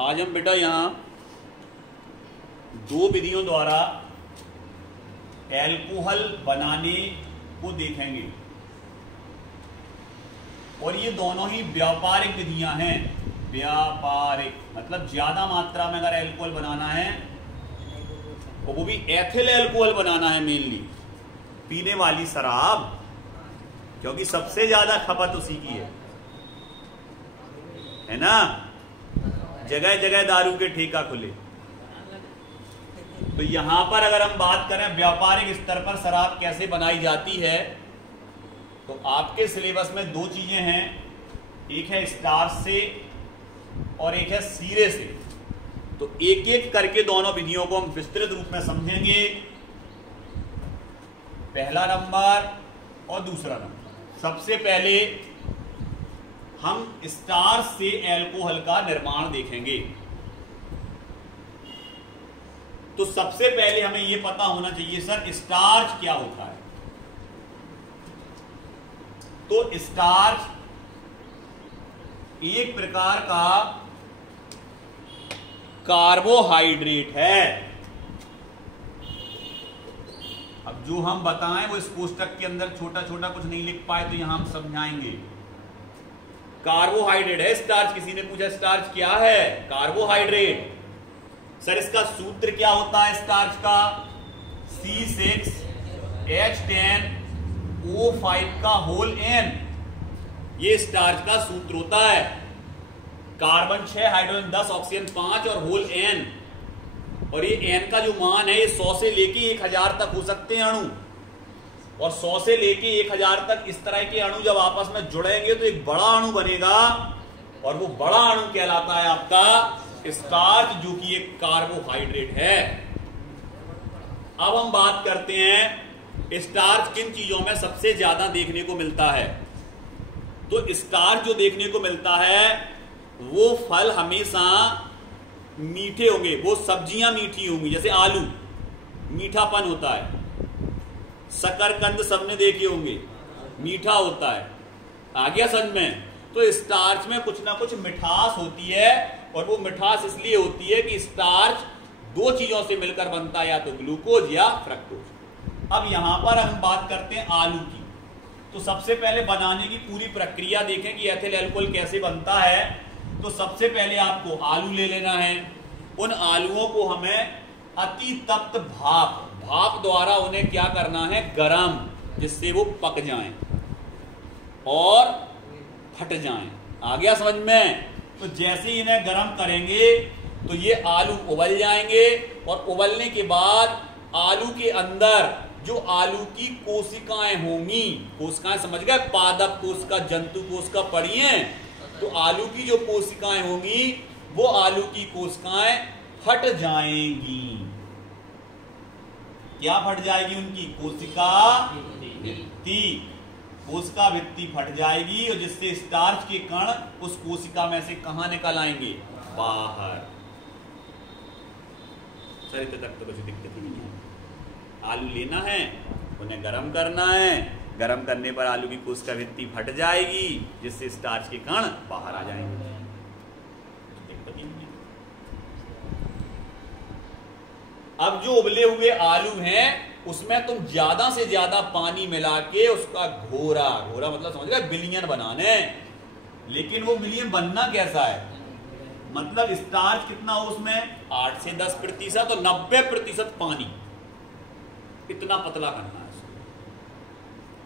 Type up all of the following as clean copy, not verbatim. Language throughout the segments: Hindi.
आज हम बेटा यहां दो विधियों द्वारा एल्कोहल बनाने को देखेंगे और ये दोनों ही व्यापारिक विधियां हैं। व्यापारिक मतलब ज्यादा मात्रा में अगर एल्कोहल बनाना है तो वो भी एथिल एल्कोहल बनाना है, मेनली पीने वाली शराब, क्योंकि सबसे ज्यादा खपत उसी की है ना। जगह जगह दारू के ठेका खुले। तो यहां पर अगर हम बात करें व्यापारिक स्तर पर शराब कैसे बनाई जाती है, तो आपके सिलेबस में दो चीजें हैं, एक है स्टार्च से और एक है सीरे से। तो एक एक करके दोनों विधियों को हम विस्तृत रूप में समझेंगे, पहला नंबर और दूसरा नंबर। सबसे पहले हम स्टार्च से एल्कोहल का निर्माण देखेंगे। तो सबसे पहले हमें यह पता होना चाहिए सर स्टार्च क्या होता है। तो स्टार्च एक प्रकार का कार्बोहाइड्रेट है। अब जो हम बताएं वो इस कोष्टक के अंदर छोटा छोटा कुछ नहीं लिख पाए तो यहां हम समझाएंगे। कार्बोहाइड्रेट है स्टार्च। किसी ने पूछा स्टार्च क्या है? कार्बोहाइड्रेट। सर इसका सूत्र क्या होता है स्टार्च का? C6H10O5 का होल N, ये स्टार्च का सूत्र होता है। कार्बन 6, हाइड्रोजन 10, ऑक्सीजन 5 और होल N। और ये N का जो मान है ये 100 से लेके 1000 तक हो सकते हैं अणु, और 100 से लेके 1000 तक इस तरह के अणु जब आपस में जुड़ेंगे तो एक बड़ा अणु बनेगा, और वो बड़ा अणु कहलाता है आपका स्टार्च, जो कि एक कार्बोहाइड्रेट है। अब हम बात करते हैं स्टार्च किन चीजों में सबसे ज्यादा देखने को मिलता है। तो स्टार्च जो देखने को मिलता है वो फल हमेशा मीठे होंगे, वो सब्जियां मीठी होंगी। जैसे आलू मीठापन होता है, शकरकंद सबने देखे होंगे, मीठा होता है। आ गया समझ में? तो स्टार्च में कुछ ना कुछ मिठास होती है, और वो मिठास इसलिए होती है कि स्टार्च दो चीजों से मिलकर बनता है, या तो ग्लूकोज या फ्रक्टोज। अब यहां पर हम बात करते हैं आलू की। तो सबसे पहले बनाने की पूरी प्रक्रिया देखें कि एथिल एल्कोहल कैसे बनता है। तो सबसे पहले आपको आलू ले लेना है। उन आलूओं को हमें अति तप्त भाप द्वारा उन्हें क्या करना है? गरम, जिससे वो पक जाएं और फट जाएं। आ गया समझ में? तो जैसे इन्हें गरम करेंगे तो ये आलू उबल जाएंगे, और उबलने के बाद आलू के अंदर जो आलू की कोशिकाएं होंगी, कोशिकाएं समझ गए? पादप कोशिका, जंतु कोशिका पढ़ी हैं। तो आलू की जो कोशिकाएं होंगी वो आलू की कोशिकाएं फट जाएंगी। क्या फट जाएगी? उनकी कोशिका भित्ति। कोशिका भित्ति फट जाएगी, और जिससे स्टार्च के कण उस कोशिका में से कहां निकल आएंगे? बाहर। सर इतने तक तो कुछ दिक्कत ही नहीं है। आलू लेना है, उन्हें गरम करना है, गरम करने पर आलू की कोशिका भित्ति फट जाएगी, जिससे स्टार्च के कण बाहर आ जाएंगे। दिक्कत ही नहीं है। अब जो उबले हुए आलू हैं उसमें तुम ज्यादा से ज्यादा पानी मिला के उसका घोरा मतलब समझ गए? विलयन बनाने। लेकिन वो विलयन बनना कैसा है? मतलब स्टार्च कितना हो उसमें? 8 से 10% और 90% पानी। इतना पतला करना है इसको,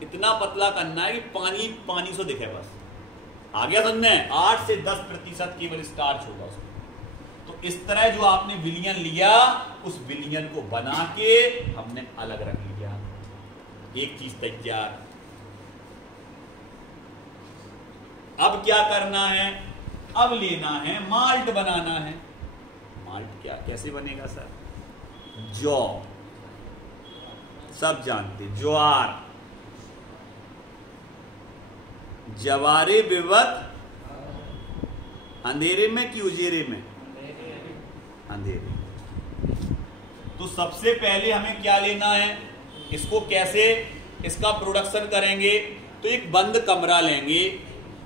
इतना पतला करना है कि पानी पानी से दिखे बस। आ गया समझने? 8 से 10% केवल स्टार्च होगा उसमें। तो इस तरह जो आपने विलयन लिया, उस विलयन को बना के हमने अलग रख लिया, एक चीज तैयार। अब क्या करना है? अब लेना है माल्ट बनाना है। माल्ट क्या कैसे बनेगा सर? जौ, सब जानते, ज्वार, जवारे विवत अंधेरे में कि उजेरे में? अंधेरे। तो सबसे पहले हमें क्या लेना है? इसको कैसे इसका प्रोडक्शन करेंगे? तो एक बंद कमरा लेंगे,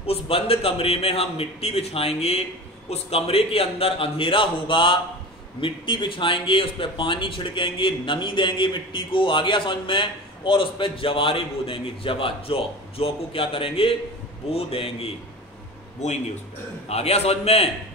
उस बंद कमरे में हम मिट्टी बिछाएंगे, उस कमरे के अंदर अंधेरा होगा, मिट्टी बिछाएंगे, उस पर पानी छिड़केंगे, नमी देंगे मिट्टी को, आ गया समझ में, और उस पर जवारे बो देंगे, जौ को क्या करेंगे, बो देंगे, बोएंगे उस पर, आ गया समझ में।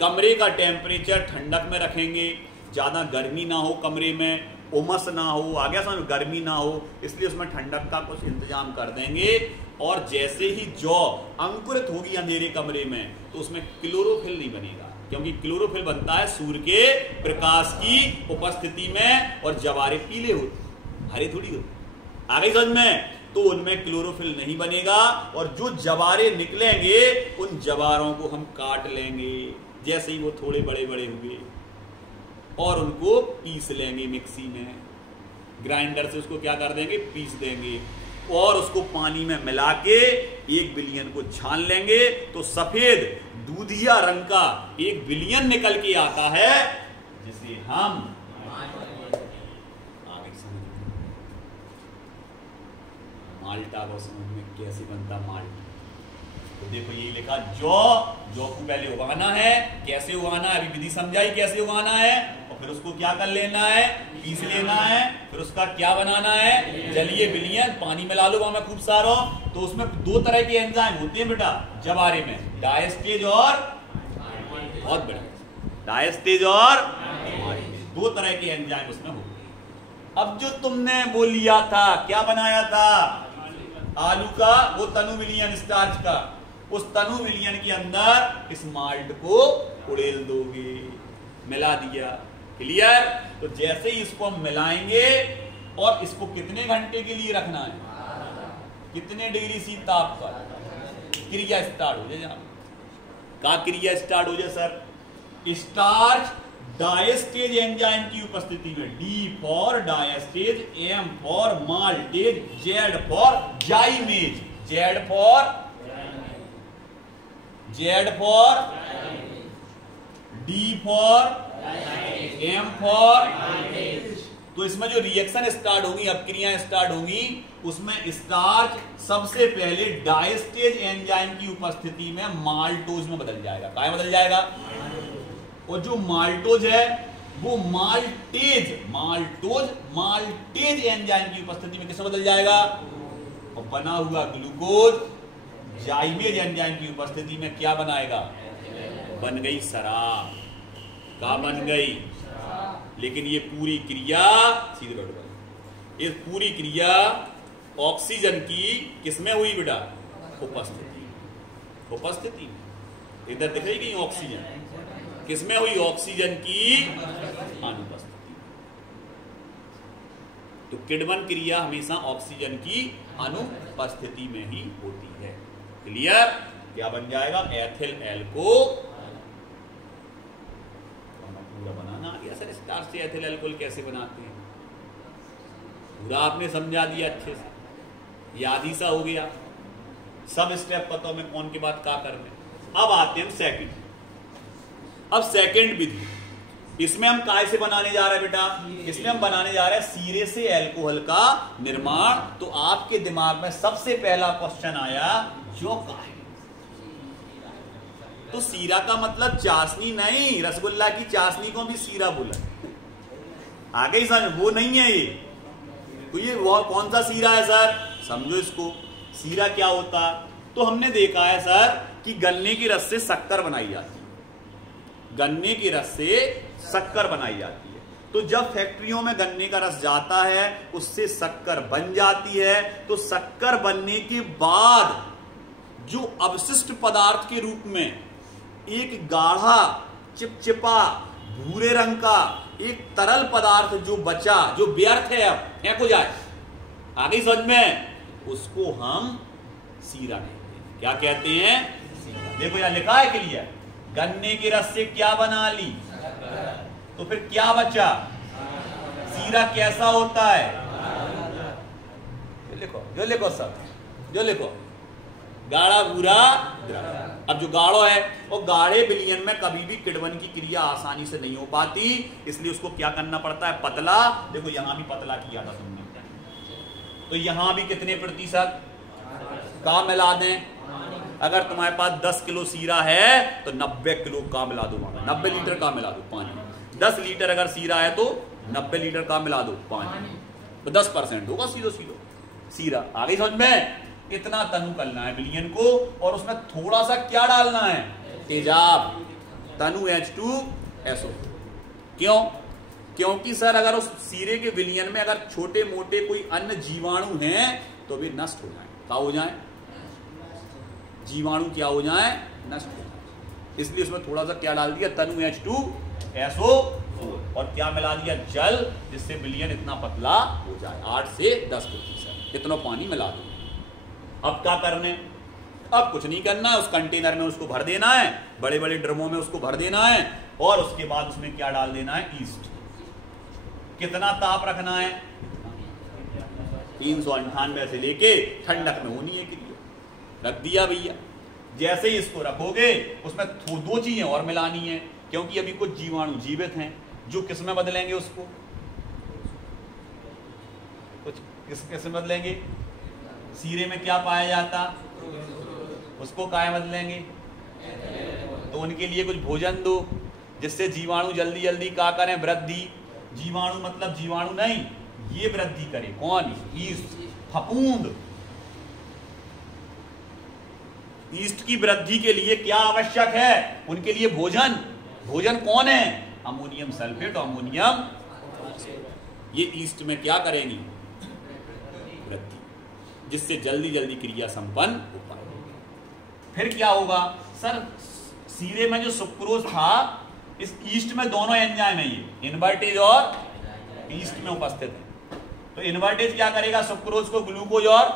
कमरे का टेम्परेचर ठंडक में रखेंगे, ज्यादा गर्मी ना हो कमरे में, उमस ना हो, आ गया समझ, गर्मी ना हो, इसलिए उसमें ठंडक का कुछ इंतजाम कर देंगे। और जैसे ही जौ अंकुरित होगी अंधेरे कमरे में तो उसमें क्लोरोफिल नहीं बनेगा, क्योंकि क्लोरोफिल बनता है सूर्य के प्रकाश की उपस्थिति में, और जवारे पीले होते, हरे थोड़ी होते, आ गई समझ में। तो उनमें क्लोरोफिल नहीं बनेगा, और जो जवारे निकलेंगे उन जवारों को हम काट लेंगे जैसे ही वो थोड़े बड़े बड़े हुए, और उनको पीस लेंगे मिक्सी में, ग्राइंडर से उसको क्या कर देंगे, पीस देंगे, और उसको पानी में मिला के 1 बिलियन को छान लेंगे तो सफेद दूधिया रंग का 1 बिलियन निकल के आता है, जिसे हम माल्टा को समझ में कैसे बनता माल्टा। तो देखो ये लिखा जौ को पहले उगाना है, कैसे उगाना है अभी विधि समझाई, कैसे उगाना है, और फिर उसको क्या कर लेना है, पीस लेना है, फिर उसका क्या बनाना है, जलीय विलयन, पानी मिला लो वहां में खूब सारा। तो उसमें 2 तरह के एंजाइम होते हैं बेटा जवारे में, डायस्टेज और, बहुत बड़ा, डायस्टेज और 2 तरह के एंजाइम उसमें होते हैं। अब जो तुमने वो लिया था, क्या बनाया था, आलू का वो तनु विलयन स्टार्च का, उस तनु विलयन के अंदर इस माल्ट को उड़ेल दोगे, मिला दिया, क्लियर। तो जैसे ही इसको हम मिलाएंगे, और इसको कितने घंटे के लिए रखना है, कितने डिग्री सी ताप पर, क्रिया स्टार्ट हो जाए, का क्रिया स्टार्ट हो जाए सर, स्टार्च डायस्टेज एंजाइम की उपस्थिति में, D for diastase, M for maltase, Z for zymase, Z for D for, M for. तो इसमें जो रिएक्शन स्टार्ट होगी, अब क्रियाएं स्टार्ट होंगी, उसमें स्टार्च सबसे पहले डायस्टेज एंजाइम की उपस्थिति में माल्टोज में बदल जाएगा, क्या बदल जाएगा, और जो माल्टोज है वो माल्टेज एंजाइम की उपस्थिति में किसमें बदल जाएगा, और बना हुआ ग्लूकोज जाइमेज एंजाइम की उपस्थिति में क्या बनाएगा, बन गई शराब, क्या बन गई। लेकिन ये पूरी क्रिया सीधे बैठो, ये पूरी क्रिया ऑक्सीजन की किसमें हुई बेटा, उपस्थिति में, इधर दिख रही कहीं ऑक्सीजन किसमें हुई, ऑक्सीजन की अनुपस्थिति। तो किण्वन क्रिया हमेशा ऑक्सीजन की अनुपस्थिति में ही होती है, क्लियर। क्या बन जाएगा, एथिल एल्कोहल, पूरा बनाना आ गया सर, स्टार्च से एथिल एल्कोहल कैसे बनाते हैं, पूरा आपने समझा दिया अच्छे से, याद ही सा हो गया, सब स्टेप पता में कौन के बाद क्या करने। अब आते हैं सेकंड, अब सेकंड विधि, इसमें हम काय से बनाने जा रहे हैं बेटा, इसमें हम बनाने जा रहे हैं सीरे से अल्कोहल का निर्माण। तो आपके दिमाग में सबसे पहला क्वेश्चन आया, जो का है, तो सीरा का मतलब चाशनी नहीं, रसगुल्ला की चाशनी को भी सीरा बोला, आगे ही समझ, वो नहीं है ये। तो ये वो कौन सा सीरा है सर, समझो इसको, सीरा क्या होता। तो हमने देखा है सर कि गन्ने की रस से शक्कर बनाई जाती है, गन्ने की रस से शक्कर बनाई जाती है। तो जब फैक्ट्रियों में गन्ने का रस जाता है, उससे शक्कर बन जाती है। तो शक्कर बनने के बाद जो अवशिष्ट पदार्थ के रूप में एक गाढ़ा चिपचिपा भूरे रंग का एक तरल पदार्थ जो बचा, जो व्यर्थ है, अब फेंक हो जाए, आगे समझ में, उसको हम सीरा कहते हैं। क्या कहते हैं, सीरा। देखो यहां लिखा है क्लियर, गन्ने के रस से क्या बना ली, तो फिर क्या बचा, सीरा कैसा होता है, जो लिखो सब, जो लिखो, गाढ़ा भूरा द्रव। अब जो गाढ़ो है वो गाढ़े विलयन में कभी भी किण्वन की क्रिया आसानी से नहीं हो पाती, इसलिए उसको क्या करना पड़ता है, पतला। देखो यहां भी पतला किया था तुमने, तो यहां भी कितने प्रतिशत का मिला दें, अगर तुम्हारे पास 10 किलो सीरा है तो 90 किलो का मिला दो, 90 लीटर का मिला दो पानी। 10 लीटर अगर सीरा है तो 90 लीटर का मिला दो पानी, तो 10% होगा सीधो सीधो सीरा। आगे समझ में? इतना तनु करना है विलयन को, और उसमें थोड़ा सा क्या डालना है? तेजाब, तनु H2SO। क्यों? क्योंकि सर अगर उस सीरे के विलयन में अगर छोटे मोटे कोई अन्य जीवाणु हैं तो वे नष्ट हो जाएं। क्या हो जाएं? जीवाणु क्या हो जाएं? नष्ट हो जाएं। इसलिए उसमें थोड़ा सा क्या डाल दिया? तनु H2SO, और क्या मिला दिया? जल, जिससे विलयन इतना पतला हो जाए, 8 से 10%। इतना पानी मिला दो। अब क्या करने? अब कुछ नहीं करना है, उस कंटेनर में उसको भर देना है, बड़े बड़े ड्रमों में उसको भर देना है, और उसके बाद उसमें क्या डाल देना है? ईस्ट। कितना ताप रखना है? 398 से लेके ठंडक में होनी है क्रिया। रख दिया भैया। जैसे ही इसको रखोगे उसमें 2 चीजें और मिलानी है, क्योंकि अभी कुछ जीवाणु जीवित हैं जो किस में बदलेंगे उसको? कुछ किस में बदलेंगे? सीरे में क्या पाया जाता? उसको क्या बदलेंगे? तो उनके लिए कुछ भोजन दो, जिससे जीवाणु जल्दी जल्दी क्या करें? वृद्धि। जीवाणु मतलब जीवाणु नहीं, ये वृद्धि करे। कौन? ईस्ट, फफूंद। ईस्ट की वृद्धि के लिए क्या आवश्यक है? उनके लिए भोजन। भोजन कौन है? Ammonium sulphate, ammonium. ये ईस्ट में क्या करेंगी? वृद्धि, जिससे जल्दी जल्दी क्रिया संपन्न हो पाए। फिर क्या होगा? सर सीरे में जो सुक्रोज था, इस ईस्ट में दोनों एंजाइम है, ये इन्वर्टेज और ईस्ट में उपस्थित है। तो इन्वर्टेज क्या करेगा? सुक्रोज को ग्लूकोज, और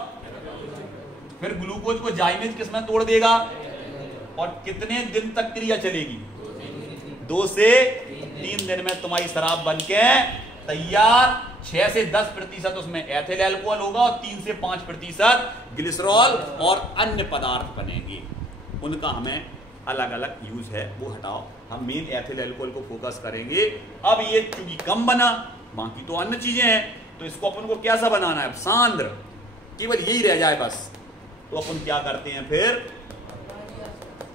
फिर ग्लूकोज को जाइमेज किस में तोड़ देगा? और कितने दिन तक क्रिया चलेगी? 2 से 3 दिन में तुम्हारी शराब बनके तैयार। 6 से 10% उसमें एथिल अल्कोहल होगा, और 3 से 5% ग्लिसरॉल और अन्य पदार्थ बनेंगे। उनका हमें अलग अलग यूज है, वो हटाओ। हम मेन एथिल अल्कोहल को फोकस करेंगे। अब ये चूंकि कम बना, बाकी तो अन्य चीजें हैं, तो इसको अपन को कैसा बनाना है? सांद्र, केवल यही रह जाए बस। तो अपन क्या करते हैं फिर?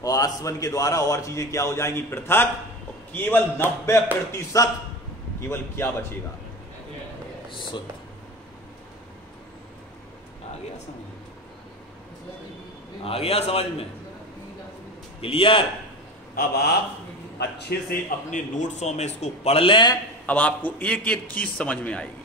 और आसवन के द्वारा और चीजें क्या हो जाएंगी? पृथक। और केवल 90% केवल क्या बचेगा? शुद्ध। आ गया समझ में? आ गया समझ में? क्लियर? अब आप अच्छे से अपने नोट्सों में इसको पढ़ लें। अब आपको एक एक चीज समझ में आएगी।